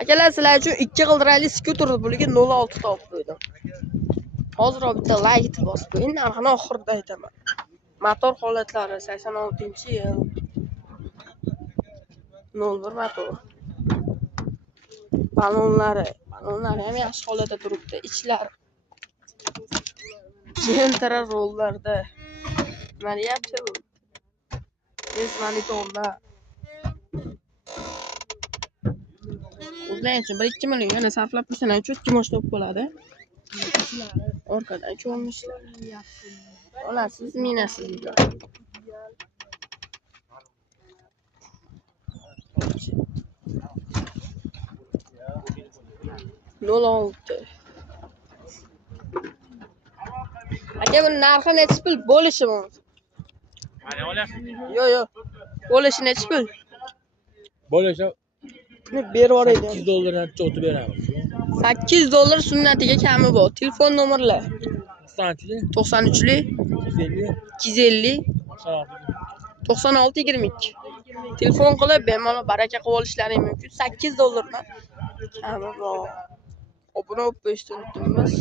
Akalar, sizlar uchun 2 g'ildirali skuter puliga 06 topib qo'ydim. Hozir bitta like bosib qo'ying, narxini oxirida aytaman. Motor holatlari 86-yil. 01 motor. Balonlari ham yaxshi holatda turibdi. Ichlari Gentra rollarda. Nima deyapti bu? Monitorlar. O'zlaring uchun 1-2 million yana sarflab qo'ysanlar, cho'tki mosh topib qoladi. Orqadan cho'mishlar. Olasiz, minasiz. 06. Aka, bu narxi necha pul bo'lishi mumkin? Yo'q. Bo'lishi necha pul? Bo'lishi berib yuboraydi. $8 cho'tib beramiz. $8 sunnatiga kami bor. Telefon nomerlar 93 250 96 22. Telefon qilib bemalol baraka qilib olishlaring mumkin. $8 dan kami bor. Obuna bo'lib qo'yishni unutmaymiz.